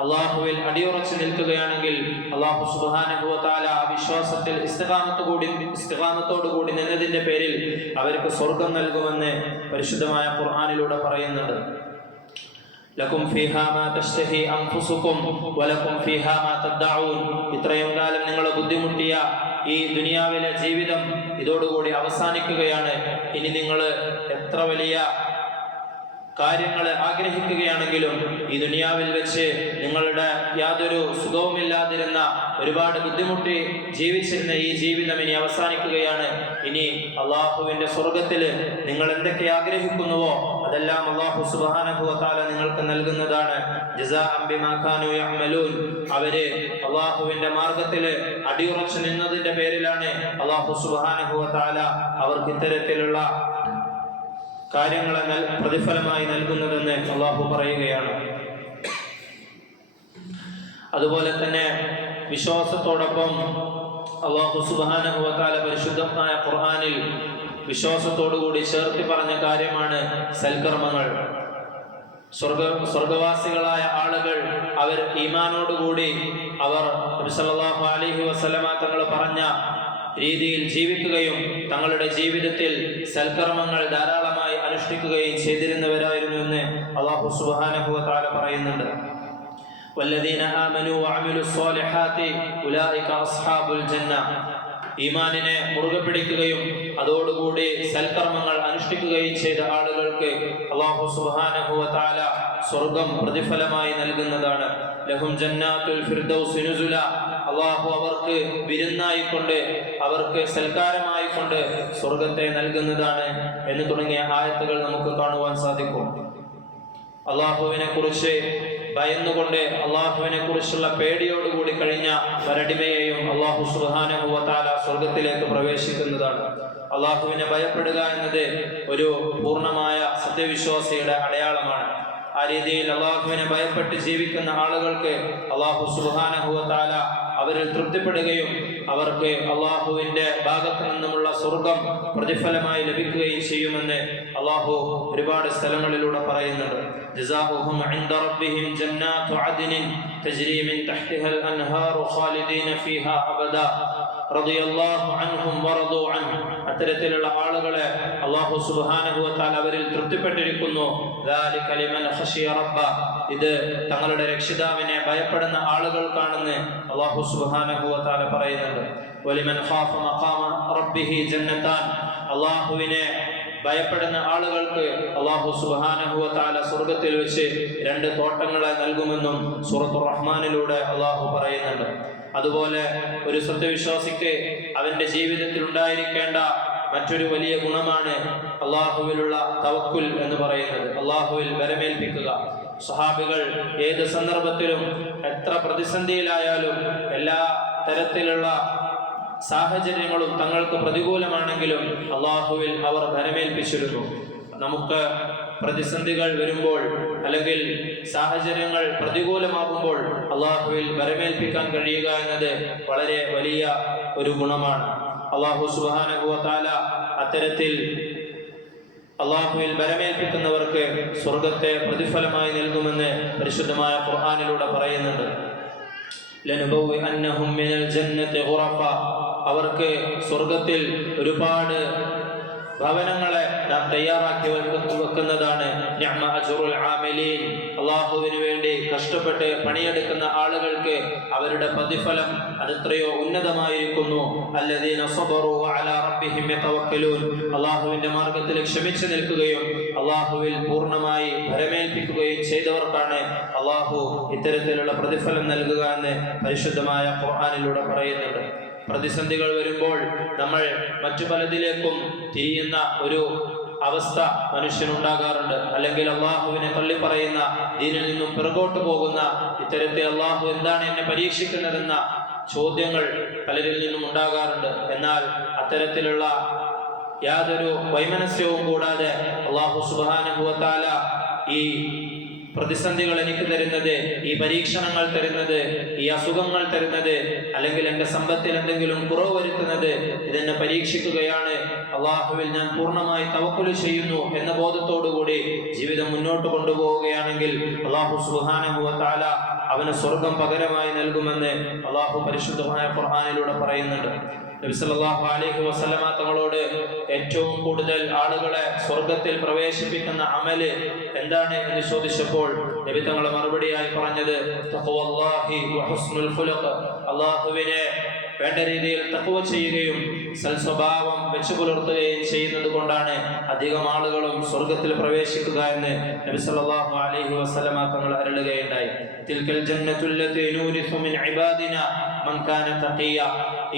അള്ളാഹുവിൽ അടിയുറച്ചു നിൽക്കുകയാണെങ്കിൽ അള്ളാഹു സുബ്ഹാനഹു വ തആല ആ വിശ്വാസത്തിൽ ഇസ്തിഖാമത്തോടുകൂടി നിന്നതിൻ്റെ പേരിൽ അവർക്ക് സ്വർഗം നൽകുമെന്ന് പരിശുദ്ധമായ ഖുർആനിലൂടെ പറയുന്നുണ്ട്. ലക്കും ഫീഹാ മാ തശ്തഹി അൻഫുസുകും വലക്കും ഫീഹാ മാ തദ്ദഊൻ, ഇത്രയും കാലം നിങ്ങൾ ബുദ്ധിമുട്ടിയ ഈ ദുനിയാവിലെ ജീവിതം ഇതോടുകൂടി അവസാനിക്കുകയാണ്. ഇനി നിങ്ങൾ എത്ര വലിയ കാര്യങ്ങൾ ആഗ്രഹിക്കുകയാണെങ്കിലും ഈ ദുനിയാവിൽ വെച്ച് നിങ്ങളുടെ യാതൊരു സുഖവുമില്ലാതിരുന്ന, ഒരുപാട് ബുദ്ധിമുട്ടി ജീവിച്ചിരുന്ന ഈ ജീവിതം ഇനി അവസാനിക്കുകയാണ്. ഇനി അള്ളാഹുവിൻ്റെ സ്വർഗത്തിൽ നിങ്ങൾ എന്തൊക്കെ ആഗ്രഹിക്കുന്നുവോ അതെല്ലാം അള്ളാഹു സുബ്ഹാനഹു വ തആല നിങ്ങൾക്ക് നൽകുന്നതാണ്. ജസാഅൻ ബിമാ കാനൂ യഅമലൂൻ, അവര് അള്ളാഹുവിൻ്റെ മാർഗത്തിൽ അടിയുറച്ചു നിന്നതിൻ്റെ പേരിലാണ് അള്ളാഹു സുബ്ഹാനഹു വ തആല അവർക്ക് ഇത്തരത്തിലുള്ള കാര്യങ്ങളെ പ്രതിഫലമായി നൽകുന്നതെന്ന് അള്ളാഹു പറയുകയാണ്. അതുപോലെ തന്നെ വിശ്വാസത്തോടൊപ്പം അള്ളാഹു സുബ്ഹാനഹു വ തആല പരിശുദ്ധമായ ഖുർആനിൽ വിശ്വാസത്തോടുകൂടി ചേർത്തി പറഞ്ഞ കാര്യമാണ് സൽക്കർമ്മങ്ങൾ. സ്വർഗവാസികളായ ആളുകൾ അവർ ഈമാനോടുകൂടി അവർ നബി സല്ലല്ലാഹു അലൈഹി വസല്ലമ തങ്ങൾ പറഞ്ഞ രീതിയിൽ ജീവിക്കുകയും തങ്ങളുടെ ജീവിതത്തിൽ സൽക്കർമ്മങ്ങൾ ധാരാളമായി അനുഷ്ഠിക്കുകയും ചെയ്തിരുന്നവരായിരുന്നു എന്ന് അല്ലാഹു സുബ്ഹാനഹു വ തആല പറയുന്നുണ്ട്. വല്ലദീന ആമനൂ വഅമിലുസ് സ്വാലിഹാത്തി ഉലൈക അസ്ഹാബുൽ ജന്ന, ഈമാനിനെ മുറുകെ പിടിക്കുകയും അതോടുകൂടി സൽക്കർമ്മങ്ങൾ അനുഷ്ഠിക്കുകയും ചെയ്ത ആളുകൾക്ക് അല്ലാഹു സുബ്ഹാനഹു വ തആല സ്വർഗം പ്രതിഫലമായി നൽകുന്നതാണ്. ലഹും ജന്നാത്തുൽ ഫിർദൗസ് നുസുല, അള്ളാഹു അവർക്ക് വിരുന്നായിക്കൊണ്ട് അവർക്ക് സൽക്കാരമായിക്കൊണ്ട് സ്വർഗത്തെ നൽകുന്നതാണ് എന്ന് തുടങ്ങിയ ആയത്തുകൾ നമുക്ക് കാണുവാൻ സാധിക്കും. അള്ളാഹുവിനെ കുറിച്ച് ഭയന്നുകൊണ്ട് അള്ളാഹുവിനെ കുറിച്ചുള്ള പേടിയോടുകൂടി കഴിഞ്ഞ ഒരടിമയെയും അള്ളാഹു സുബ്ഹാനഹു വ തആല സ്വർഗത്തിലേക്ക് പ്രവേശിക്കുന്നതാണ്. അള്ളാഹുവിനെ ഭയപ്പെടുക എന്നത് ഒരു പൂർണ്ണമായ സത്യവിശ്വാസിയുടെ അടയാളമാണ്. ആ രീതിയിൽ അള്ളാഹുവിനെ ഭയപ്പെട്ട് ജീവിക്കുന്ന ആളുകൾക്ക് അള്ളാഹു സുബ്ഹാനഹു വ തആല അവരിൽ തൃപ്തിപ്പെടുകയും അവർക്ക് അള്ളാഹുവിൻ്റെ ഭാഗത്തു നിന്നുമുള്ള സ്വർഗം പ്രതിഫലമായി ലഭിക്കുകയും ചെയ്യുമെന്ന് അള്ളാഹു ഒരുപാട് സ്ഥലങ്ങളിലൂടെ പറയുന്നുണ്ട്. ജസാഉഹും ഇൻദ റബ്ബിഹിം ജന്നാത്തു അദ്നിൻ തജ്രി മിൻ തഹ്തിഹാൽ അൻഹാറു ഖാലിദീന ഫീഹാ അബദാ റളിയല്ലാഹു അൻഹും വറദൂ അൻഹു, അത്തരത്തിലുള്ള ആളുകളെ അള്ളാഹു സുബ്ഹാനഹു വ തആല അവരിൽ തൃപ്തിപ്പെട്ടിരിക്കുന്നു. ദാലിക ലിമൻ ഖശിയ റബ്ബ, ഇത് തങ്ങളുടെ രക്ഷിതാവിനെ ഭയപ്പെടുന്ന ആളുകൾക്കാണെന്ന് അള്ളാഹു സുബ്ഹാനഹു വ തആല പറയുന്നുണ്ട്. വലിമൻ ഖാഫ മഖാമ റബ്ബിഹി ജന്നതാൻ, അള്ളാഹുവിനെ ഭയപ്പെടുന്ന ആളുകൾക്ക് അള്ളാഹു സുബ്ഹാനഹു വ തആല സ്വർഗത്തിൽ വെച്ച് 2 തോട്ടങ്ങളെ നൽകുമെന്നും സൂറത്തുർ റഹ്മാനിലൂടെ അള്ളാഹു പറയുന്നുണ്ട്. അതുപോലെ ഒരു സത്യവിശ്വാസിക്ക് അവൻ്റെ ജീവിതത്തിൽ ഉണ്ടായിരിക്കേണ്ട മറ്റൊരു വലിയ ഗുണമാണ് അള്ളാഹുവിലുള്ള തവക്കുൽ എന്ന് പറയുന്നത്, അള്ളാഹുവിൽ ബലമേൽപ്പിക്കുക. സ്വഹാബികൾ ഏത് സന്ദർഭത്തിലും എത്ര പ്രതിസന്ധിയിലായാലും എല്ലാ തരത്തിലുള്ള സാഹചര്യങ്ങളും തങ്ങൾക്ക് പ്രതികൂലമാണെങ്കിലും അള്ളാഹുവിൽ അവർ ബലമേൽപ്പിച്ചിരുന്നു. നമുക്ക് പ്രതിസന്ധികൾ വരുമ്പോൾ അല്ലെങ്കിൽ സാഹചര്യങ്ങൾ പ്രതികൂലമാകുമ്പോൾ അള്ളാഹുവിൽ ബലമേൽപ്പിക്കാൻ കഴിയുക എന്നത് വളരെ വലിയ ഒരു ഗുണമാണ്. അള്ളാഹു സുബ്ഹാനഹു വ തആല അത്തരത്തിൽ അള്ളാഹുവിൽ ബലമേൽപ്പിക്കുന്നവർക്ക് സ്വർഗത്തെ പ്രതിഫലമായി നൽകുമെന്ന് പരിശുദ്ധമായ ഖുർആനിലൂടെ പറയുന്നുണ്ട്. ലനുബവ്വിഅന്നഹും മിനൽ ജന്നത്തി ഖുറഫ, അവർക്ക് സ്വർഗത്തിൽ ഒരുപാട് ഭവനങ്ങളെ നാം തയ്യാറാക്കി വെക്കുന്നതാണ്. നിഅമ അജ്റുൽ ആമിലീൻ, അള്ളാഹുവിന് വേണ്ടി കഷ്ടപ്പെട്ട് പണിയെടുക്കുന്ന ആളുകൾക്ക് അവരുടെ പ്രതിഫലം അതെത്രയോ ഉന്നതമായിരിക്കുന്നു. അല്ലദീന സബറു വഅലാ റബ്ബിഹിം യതവക്കലൂൻ, അള്ളാഹുവിന്റെ മാർഗത്തിൽ ക്ഷമിച്ചു നിൽക്കുകയും അള്ളാഹുവിൽ പൂർണ്ണമായി ഭരമേൽപ്പിക്കുകയും ചെയ്തവർക്കാണ് അള്ളാഹു ഇത്തരത്തിലുള്ള പ്രതിഫലം നൽകുക എന്ന് പരിശുദ്ധമായ ഖുർആനിലൂടെ പറയുന്നുണ്ട്. പ്രതിസന്ധികൾ വരുമ്പോൾ നമ്മൾ മറ്റു പലതിലേക്കും തിരിയുന്ന ഒരു അവസ്ഥ മനുഷ്യനുണ്ടാകാറുണ്ട്. അല്ലെങ്കിൽ അള്ളാഹുവിനെ തള്ളിപ്പറയുന്ന, ദീനിൽ നിന്നും പിറകോട്ട് പോകുന്ന, ഇത്തരത്തിൽ അള്ളാഹു എന്താണ് എന്നെ പരീക്ഷിക്കുന്നതെന്ന ചോദ്യങ്ങൾ പലരിൽ നിന്നും ഉണ്ടാകാറുണ്ട്. എന്നാൽ അത്തരത്തിലുള്ള യാതൊരു വൈമനസ്യവും കൂടാതെ അള്ളാഹു സുബ്ഹാനഹു വ തആല ഈ പ്രതിസന്ധികൾ എനിക്ക് തരുന്നത്, ഈ പരീക്ഷണങ്ങൾ തരുന്നത്, ഈ അസുഖങ്ങൾ തരുന്നത്, അല്ലെങ്കിൽ എൻ്റെ സമ്പത്തിൽ എന്തെങ്കിലും കുറവ് വരുത്തുന്നത് ഇതെന്നെ പരീക്ഷിക്കുകയാണ്, അള്ളാഹുവിൽ ഞാൻ പൂർണ്ണമായി തവക്കുൽ ചെയ്യുന്നു എന്ന ബോധത്തോടുകൂടി ജീവിതം മുന്നോട്ട് കൊണ്ടുപോവുകയാണെങ്കിൽ അള്ളാഹു സുബ്ഹാനഹു വ തആല അവന് സ്വർഗം പകരമായി നൽകുമെന്ന് അള്ളാഹു പരിശുദ്ധമായ ഖുർആനിലൂടെ പറയുന്നുണ്ട്. നബി സല്ലല്ലാഹു അലൈഹി വസല്ലമ തങ്ങളോട് ഏറ്റവും കൂടുതൽ ആളുകളെ സ്വർഗത്തിൽ പ്രവേശിപ്പിക്കുന്ന അമല് എന്താണ് എന്ന് ചോദിച്ചപ്പോൾ നബി തങ്ങൾ മറുപടിയായി പറഞ്ഞത് തഖ്വല്ലാഹി വ ഹുസ്നുൽ ഖുലുഖ്, അല്ലാഹുവിനെ വേണ്ട രീതിയിൽ തഖ്വ ചെയ്യുകയും സൽസ്വഭാവം വെച്ചു പുലർത്തുകയും ചെയ്യുന്നത് കൊണ്ടാണ് അധികം ആളുകളും സ്വർഗത്തിൽ പ്രവേശിക്കുക എന്ന് നബി സല്ലല്ലാഹു അലൈഹി വസല്ലമ തങ്ങൾ അരുളുകയുണ്ടായി. തിൽകൽ ജന്നത്തുല്ലതി നൂരിസു മിൻ ഇബാദിനാ മൻ കാന തഖിയ,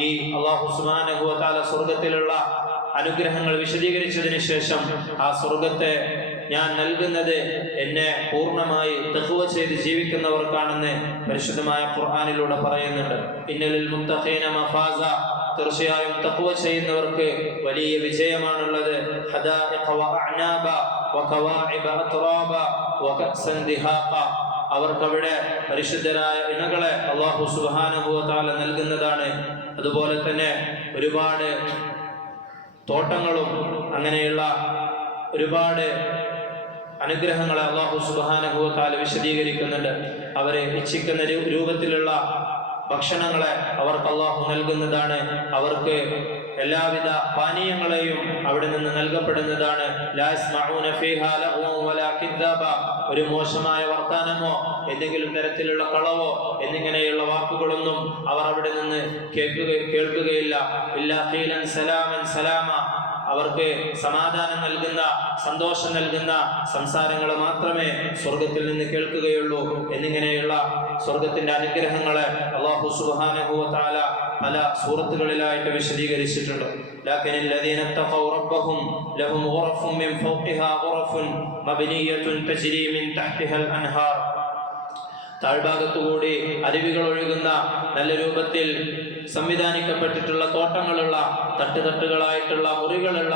ഈ അല്ലാഹു സുബ്ഹാനഹു വ തആല സ്വർഗത്തിലുള്ള അനുഗ്രഹങ്ങൾ വിശദീകരിച്ചതിന് ശേഷം ആ സ്വർഗത്തെ ഞാൻ നൽകുന്നത് എന്നെ പൂർണ്ണമായി തഖ്വ ചെയ്ത് ജീവിക്കുന്നവർക്കാണെന്ന് പരിശുദ്ധമായ ഖുർആനിലൂടെ പറയുന്നുണ്ട്. ഇന്നലിൽ മുത്തഖീന മഫാസ, തീർച്ചയായും തഖ്വ ചെയ്യുന്നവർക്ക് വലിയ വിജയമാണുള്ളത്. ഹദാഇഖ വ അഅനാബ വ കവാഇബ അത്റാബ വ കഅസൻ ദിഹാഖ, അവർക്കവിടെ പരിശുദ്ധരായ ഇണകളെ അല്ലാഹു സുബ്ഹാനഹു വ തആല നൽകുന്നതാണ്. അതുപോലെ തന്നെ ഒരുപാട് തോട്ടങ്ങളും അങ്ങനെയുള്ള ഒരുപാട് അനുഗ്രഹങ്ങളെ അല്ലാഹു സുബ്ഹാനഹു വ തആല വിശദീകരിക്കുന്നുണ്ട്. അവരെ ഇച്ഛിക്കുന്ന രൂപത്തിലുള്ള ഭക്ഷണങ്ങളെ അവർക്ക് അല്ലാഹു നൽകുന്നതാണ്. അവർക്ക് എല്ലാവിധ പാനീയങ്ങളെയും അവിടെ നിന്ന് നൽകപ്പെടുന്നതാണ്. ലാ യസ്മഊന ഫീഹാ ലഗ്വൻ വലാ കിദ്ദാബ, ഒരു മോശമായ വർത്താനമോ എന്തെങ്കിലും തരത്തിലുള്ള കളവോ എന്നിങ്ങനെയുള്ള വാക്കുകളൊന്നും അവർ അവിടെ നിന്ന് കേൾക്കുകയില്ല. ഇല്ലാ ഖീലൻ സലാമൻ സലാമ, അവർക്ക് സമാധാനം നൽകുന്ന, സന്തോഷം നൽകുന്ന സംസാരങ്ങൾ മാത്രമേ സ്വർഗത്തിൽ നിന്ന് കേൾക്കുകയുള്ളൂ. എന്നിങ്ങനെയുള്ള സ്വർഗത്തിന്റെ അനുഗ്രഹങ്ങളെ അല്ലാഹു സുബ്ഹാനഹു വ തആല പല സൂറത്തുകളിലായിട്ട് വിശദീകരിച്ചിട്ടുണ്ട്. ലകിനൽ ലദീന തഖൗ റബ്ബഹും ലഹും ഗുറഫുൻ മിൻ ഫൗഖിഹാ ഗുറഫുൻ മബ്നിയത്തുൻ തജ്രി മിൻ തഹ്തിഹൽ അൻഹാർ, താഴ്ഭാഗത്തുകൂടി അരുവികൾ ഒഴുകുന്ന നല്ല രൂപത്തിൽ സംവിധാനിക്കപ്പെട്ടിട്ടുള്ള തോട്ടങ്ങളുള്ള തട്ടുതട്ടുകളായിട്ടുള്ള മുറികളുള്ള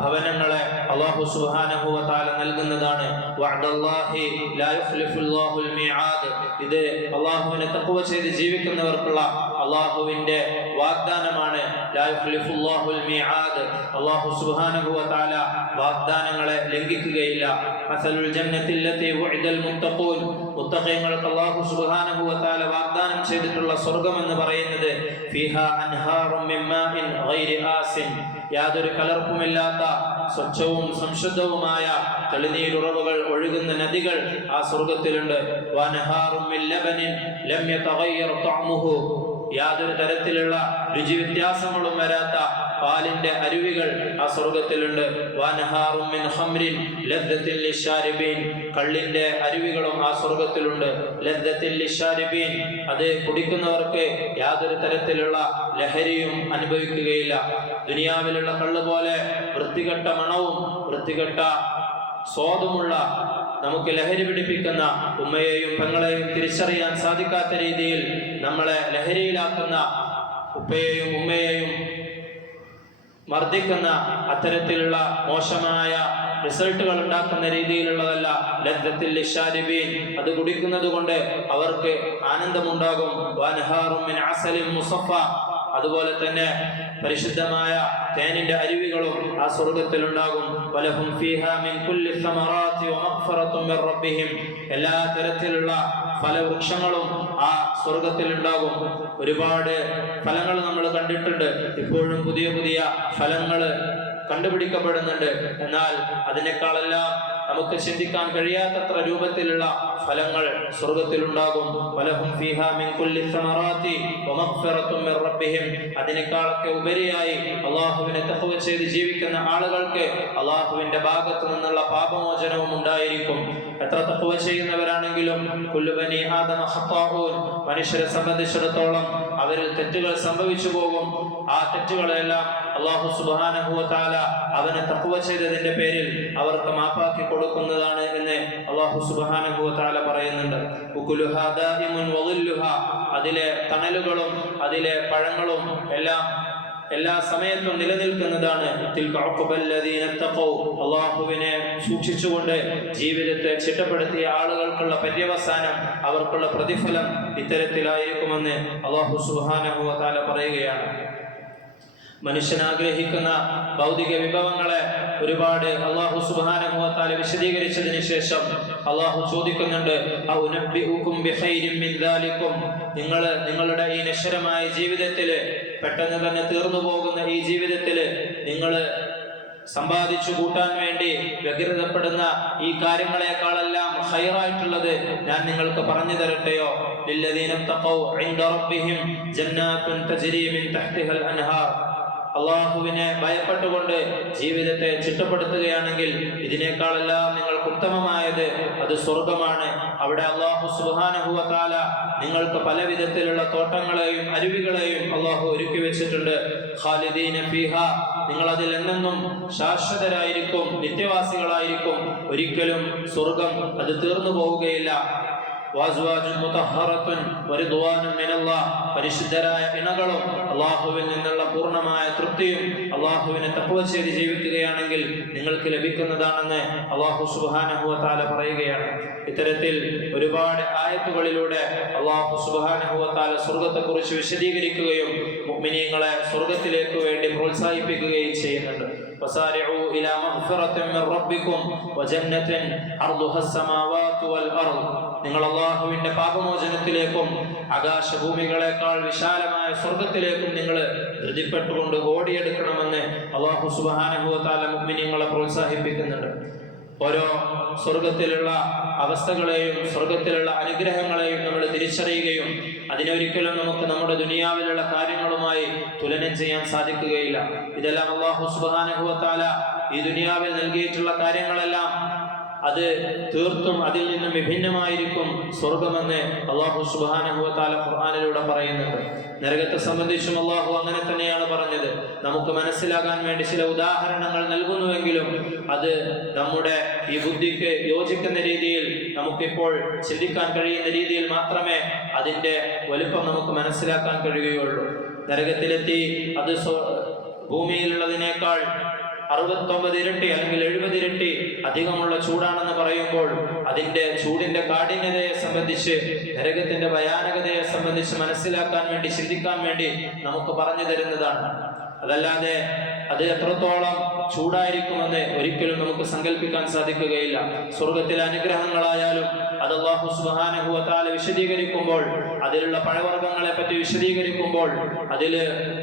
ഭവനങ്ങളെ അല്ലാഹു സുബ്ഹാനഹു വ തആല നൽകുന്നതാണ്. വഅദല്ലാഹി ലാ യുഖ്ലിഫുല്ലാഹുൽ മിആദ്, ഇത് അല്ലാഹുവിനെ തഖ്വ ചെയ്ത് ജീവിക്കുന്നവർക്കുള്ള അല്ലാഹുവിന്റെ വാഗ്ദാനമാണ്. ലാ യുഖ്ലിഫുല്ലാഹുൽ മിആദ്, അല്ലാഹു സുബ്ഹാനഹു വ തആല വാഗ്ദാനങ്ങളെ ലംഘിക്കുകയില്ല. മസലുൽ ജന്നത്തില്ലതി വഅദൽ മുത്തഖൂൻ, മുത്തഖീങ്ങൾക്ക് അല്ലാഹു സുബ്ഹാനഹു വ തആല വാഗ്ദാനം ചെയ്തിട്ടുള്ള സ്വർഗ്ഗം എന്ന് പറയുന്നത് ഫീഹാ അൻഹാറും മിൻ മാഇൻ ഗൈരി ആസിൻ, യാതൊരു കലർപ്പുമില്ലാത്ത സ്വച്ഛവും സംശുദ്ധവുമായ തെളിനീരുറവുകൾ ഒഴുകുന്ന നദികൾ ആ സ്വർഗത്തിലുണ്ട്. വനഹാറും മിൻ ലബനിൻ ലം യതഗയ്യർ തഅമുഹു, യാതൊരു തരത്തിലുള്ള രുചി വ്യത്യാസങ്ങളും വരാത്ത പാലിന്റെ അരുവികൾ ആ സ്വർഗത്തിലുണ്ട്. വനഹാറും മിൻ ഖംറിൻ ലദ്ദത്തിൻ ലിശാരിബീൻ, കള്ളിന്റെ അരുവികളും ആ സ്വർഗത്തിലുണ്ട്. ലദ്ദത്തിൻ ലിശാരിബീൻ, അത് കുടിക്കുന്നവർക്ക് യാതൊരു തരത്തിലുള്ള ലഹരിയും അനുഭവിക്കുകയില്ല. ദുനിയാവിലുള്ള കള്ള് പോലെ വൃത്തികെട്ട മണവും വൃത്തികെട്ട സ്വാദുമുള്ള നമുക്ക് ലഹരി പിടിപ്പിക്കുന്ന ഉമ്മയെയും പെങ്ങളെയും തിരിച്ചറിയാൻ സാധിക്കാത്ത രീതിയിൽ നമ്മളെ ലഹരിയിലാക്കുന്ന ഉപ്പയെയും ഉമ്മയെയും മർദ്ദിക്കുന്ന അത്തരത്തിലുള്ള മോശമായ റിസൾട്ടുകൾ ഉണ്ടാക്കുന്ന രീതിയിലുള്ളതല്ല ലദ്ദത്തിൽ ലിശാരിബീൻ. അത് കുടിക്കുന്നത് കൊണ്ട് അവർക്ക് ആനന്ദമുണ്ടാകും. വൻഹാറും മിൻ അസലിൻ മുസഫ, അതുപോലെ തന്നെ പരിശുദ്ധമായ തേനിന്റെ അരുവികളും ആ സ്വർഗ്ഗത്തിൽ ഉണ്ടാകും. വലഹും ഫീഹാ മിൻ കുല്ലി സമറാത്തി വമഗ്ഫറത്തും മിർ റബ്ബിഹിം, എല്ലാ തരത്തിലുള്ള ഫലവൃക്ഷങ്ങളും ആ സ്വർഗ്ഗത്തിൽ ഉണ്ടാകും. ഒരുപാട് ഫലങ്ങൾ നമ്മൾ കണ്ടിട്ടുണ്ട്. ഇപ്പോഴും പുതിയ പുതിയ ഫലങ്ങൾ കണ്ടുപിടിക്കപ്പെടുന്നുണ്ട്. എന്നാൽ അതിനേക്കാളെല്ലാം നമുക്ക് ചിന്തിക്കാൻ കഴിയാത്തത്ര രൂപത്തിലുള്ള ഫലങ്ങൾ സ്വർഗ്ഗത്തിലുണ്ടാകും. വലഹും ഫീഹാ മിൻ കുല്ലി സമറാത്തി വമഗ്ഫിറത്തും മിർ റബ്ബിഹിം, അതിനേക്കാളൊക്കെ ഉപരിയായി അള്ളാഹുവിനെ തഖ്വ ചെയ്ത് ജീവിക്കുന്ന ആളുകൾക്ക് അള്ളാഹുവിന്റെ ഭാഗത്തു നിന്നുള്ള പാപമോചനവും ഉണ്ടായിരിക്കും. എത്ര തഖ്വ ചെയ്യുന്നവരാണെങ്കിലും കുല്ലു ബനി ആദമ ഖത്താഊൻ, മനുഷ്യരെ സംബന്ധിച്ചിടത്തോളം അവരിൽ തെറ്റുകൾ സംഭവിച്ചു പോകും. ആ തെറ്റുകളെല്ലാം അല്ലാഹു സുബ്ഹാനഹു വ തആല അവനെ തഖ്വ ചെയ്തതിന്റെ പേരിൽ അവർക്ക് മാപ്പാക്കി കൊടുക്കുന്നതാണ് എന്ന് അല്ലാഹു സുബ്ഹാനഹു വ തആല പറയുന്നുണ്ട്. ഉകുലുഹാ ദാഇമുൻ വളില്ലുഹാ, അതിലെ തണലുകളും അതിലെ പഴങ്ങളും എല്ലാ സമയത്തും നിലനിൽക്കുന്നതാണ്. തിൽക ഉഖബല്ലദീന തഖൗ, അല്ലാഹുവിനെ സൂക്ഷിച്ചുകൊണ്ട് ജീവിതത്തെ ചിട്ടപ്പെടുത്തിയ ആളുകൾക്കുള്ള പര്യവസാനം, അവർക്കുള്ള പ്രതിഫലം ഇത്തരത്തിലായിരിക്കുമെന്ന് അല്ലാഹു സുബ്ഹാനഹു വ തആല പറയുകയാണ്. മനുഷ്യൻ ആഗ്രഹിക്കുന്ന ഭൗതിക വിഭവങ്ങളെ ഒരുപാട് അല്ലാഹു സുബ്ഹാനഹു വ തആല വിശദീകരിച്ചതിന് ശേഷം അല്ലാഹു ചോദിക്കുന്നുണ്ട്, ഔനബ്ബിഉകും ബിഖൈരിൻ മിൻ ദാലികും, നിങ്ങളുടെ ഈ നശ്വരമായ ജീവിതത്തിൽ, പെട്ടെന്ന് തന്നെ തീർന്നു പോകുന്ന ഈ ജീവിതത്തിൽ നിങ്ങൾ സമ്പാദിച്ചു കൂട്ടാൻ വേണ്ടി വ്യഗ്രതപ്പെടുന്ന ഈ കാര്യങ്ങളെക്കാളെല്ലാം ഖൈറായിട്ടുള്ളത് ഞാൻ നിങ്ങൾക്ക് പറഞ്ഞു തരട്ടെയോ? ലില്ലദീന തഖൗ ഇൻദ റബ്ബിഹിം ജന്നാത്തുൻ തജ്രി മിൻ തഹ്തിഹൽ അൻഹാർ, അള്ളാഹുവിനെ ഭയപ്പെട്ടുകൊണ്ട് ജീവിതത്തെ ചിട്ടപ്പെടുത്തുകയാണെങ്കിൽ ഇതിനേക്കാളെല്ലാം നിങ്ങൾക്ക് ഉത്തമമായത് അത് സ്വർഗമാണ്. അവിടെ അല്ലാഹു സുബ്ഹാനഹു വ തആല നിങ്ങൾക്ക് പല വിധത്തിലുള്ള തോട്ടങ്ങളെയും അരുവികളെയും അള്ളാഹു ഒരുക്കി വെച്ചിട്ടുണ്ട്. ഖാലിദീന ഫീഹാ, നിങ്ങൾ അതിൽ എന്നെന്നും ശാശ്വതരായിരിക്കും, നിത്യവാസികളായിരിക്കും. ഒരിക്കലും സ്വർഗം അത് തീർന്നു പോവുകയില്ല. പരിശുദ്ധരായ ഇണകളും അള്ളാഹുവിൽ നിന്നുള്ള പൂർണ്ണമായ തൃപ്തിയും അള്ളാഹുവിനെ തഖ്വ ചെയ്ത് ജീവിക്കുകയാണെങ്കിൽ നിങ്ങൾക്ക് ലഭിക്കുന്നതാണെന്ന് അള്ളാഹു സുബ്ഹാനഹു വ തആല പറയുകയാണ്. ഇത്തരത്തിൽ ഒരുപാട് ആയത്തുകളിലൂടെ അള്ളാഹു സുബ്ഹാനഹു വ തആല സ്വർഗ്ഗത്തെക്കുറിച്ച് വിശദീകരിക്കുകയും മുഅ്മിനീങ്ങളെ സ്വർഗ്ഗത്തിലേക്ക് വേണ്ടി പ്രോത്സാഹിപ്പിക്കുകയും ചെയ്യുന്നുണ്ട്. വസാരിഉ ഇലാ മഗ്ഫിറത്തിൻ മിർ റബ്ബികും വജന്നത്തിൻ അർദുഹാ അസ്സമാവാതു വൽ അർദ്, നിങ്ങൾ അള്ളാഹുവിന്റെ പാപമോചനത്തിലേക്കും ആകാശഭൂമികളെക്കാൾ വിശാലമായ സ്വർഗത്തിലേക്കും നിങ്ങൾ ധൃതിപ്പെട്ടുകൊണ്ട് ഓടിയെടുക്കണമെന്ന് അള്ളാഹു സുബ്ഹാനഹു വ തആല മുഅ്മിനീങ്ങളെ പ്രോത്സാഹിപ്പിക്കുന്നുണ്ട്. ഓരോ സ്വർഗത്തിലുള്ള അവസ്ഥകളെയും സ്വർഗത്തിലുള്ള അനുഗ്രഹങ്ങളെയും നമ്മൾ തിരിച്ചറിയുകയും അതിനൊരിക്കലും നമുക്ക് നമ്മുടെ ദുനിയാവിലുള്ള കാര്യങ്ങളുമായി തുലനം ചെയ്യാൻ സാധിക്കുകയില്ല. ഇതെല്ലാം അള്ളാഹു സുബ്ഹാനഹു വ തആല ഈ ദുനിയാവിൽ നൽകിയിട്ടുള്ള കാര്യങ്ങളെല്ലാം അത് തീർത്തും അതിൽ നിന്നും വിഭിന്നമായിരിക്കും സ്വർഗമെന്ന് അള്ളാഹു സുബ്ഹാനഹു വ തആല ഖുർആനിലൂടെ പറയുന്നുണ്ട്. നരകത്തെ സംബന്ധിച്ചും അള്ളാഹു അങ്ങനെ തന്നെയാണ് പറഞ്ഞത്. നമുക്ക് മനസ്സിലാകാൻ വേണ്ടി ചില ഉദാഹരണങ്ങൾ നൽകുന്നുവെങ്കിലും അത് നമ്മുടെ ഈ ബുദ്ധിക്ക് യോജിക്കുന്ന രീതിയിൽ, നമുക്കിപ്പോൾ ചിന്തിക്കാൻ കഴിയുന്ന രീതിയിൽ മാത്രമേ അതിൻ്റെ വലുപ്പം നമുക്ക് മനസ്സിലാക്കാൻ കഴിയുകയുള്ളൂ. നരകത്തിലെത്തി അത് ഭൂമിയിലുള്ളതിനേക്കാൾ 69 ഇരട്ടി അല്ലെങ്കിൽ 70 ഇരട്ടി അധികമുള്ള ചൂടാണെന്ന് പറയുമ്പോൾ അതിന്റെ ചൂടിന്റെ കാഠിന്യതയെ സംബന്ധിച്ച്, നരകത്തിന്റെ ഭയാനകതയെ സംബന്ധിച്ച് മനസ്സിലാക്കാൻ വേണ്ടി, ചിന്തിക്കാൻ വേണ്ടി നമുക്ക് പറഞ്ഞു തരുന്നതാണ്. അതല്ലാതെ അത് എത്രത്തോളം ചൂടായിരിക്കുമെന്ന് ഒരിക്കലും നമുക്ക് സങ്കല്പിക്കാൻ സാധിക്കുകയില്ല. സ്വർഗത്തിലെ അനുഗ്രഹങ്ങളായാലും അത് അല്ലാഹു സുബ്ഹാനഹു വ തആല വിശദീകരിക്കുമ്പോൾ, അതിലുള്ള പഴവർഗ്ഗങ്ങളെ പറ്റി വിശദീകരിക്കുമ്പോൾ, അതിൽ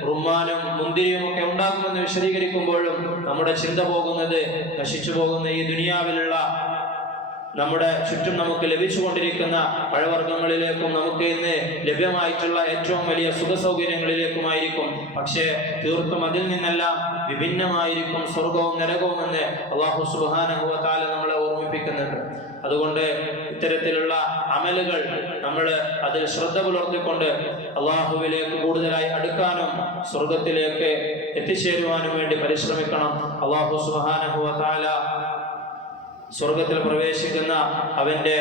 റുമ്മാനും മുന്തിരിയും ഒക്കെ ഉണ്ടാകുമെന്ന് വിശദീകരിക്കുമ്പോഴും നമ്മുടെ ചിന്ത പോകുന്നത് നശിച്ചു പോകുന്ന ഈ ദുനിയാവിലുള്ള നമ്മുടെ ചുറ്റും നമുക്ക് ലഭിച്ചുകൊണ്ടിരിക്കുന്ന പഴവർഗ്ഗങ്ങളിലേക്കും നമുക്ക് ഇന്ന് ലഭ്യമായിട്ടുള്ള ഏറ്റവും വലിയ സുഖസൗകര്യങ്ങളിലേക്കുമായിരിക്കും. പക്ഷേ തീർത്തും അതിൽ നിന്നെല്ലാം വിഭിന്നമായിരിക്കും സ്വർഗവും നരകവും എന്ന് അല്ലാഹു സുബ്ഹാനഹു വ തആല നമ്മളെ ഓർമ്മിപ്പിക്കുന്നുണ്ട്. അതുകൊണ്ട് ഇത്തരത്തിലുള്ള അമലുകൾ നമ്മൾ അതിൽ ശ്രദ്ധ പുലർത്തിക്കൊണ്ട് അള്ളാഹുവിലേക്ക് കൂടുതലായി അടുക്കാനും സ്വർഗത്തിലേക്ക് എത്തിച്ചേരുവാനും വേണ്ടി പരിശ്രമിക്കണം. അള്ളാഹു സുബ്ഹാനഹു വ തആല സ്വർഗത്തിൽ പ്രവേശിക്കുന്ന അവന്റെ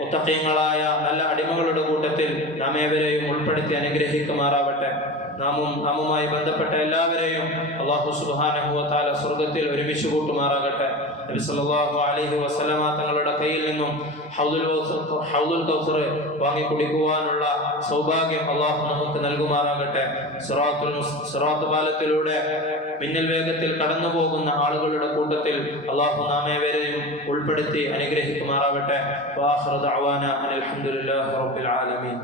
മുത്തഖീങ്ങളായ നല്ല അടിമകളുടെ കൂട്ടത്തിൽ നാം ഏവരെയും ഉൾപ്പെടുത്തി അനുഗ്രഹിക്കുമാറാവട്ടെ. നാമുമായി ബന്ധപ്പെട്ട എല്ലാവരെയും അല്ലാഹു സുബ്ഹാനഹു വ തആല സ്വർഗത്തിൽ ഒരുമിച്ച് കൂട്ടുമാറാകട്ടെ. നബി സല്ലല്ലാഹു അലൈഹി വസല്ലമ തങ്ങളുടെ കയ്യിൽ നിന്നും ഹൗദുൽ കൗസർ വാങ്ങി കുടിക്കുവാനുള്ള സൗഭാഗ്യം അല്ലാഹു നമുക്ക് നൽകുമാറാകട്ടെ. സിറാത്ത് പാലത്തിലൂടെ മിന്നൽ വേഗത്തിൽ കടന്നു പോകുന്ന ആളുകളുടെ കൂട്ടത്തിൽ അല്ലാഹു നാം ഏവരെയും ഉൾപ്പെടുത്തി അനുഗ്രഹിക്കുമാറാവട്ടെ. വആഖിറു ദഅവാന അൽഹംദുലില്ലാഹി റബ്ബിൽ ആലമീൻ.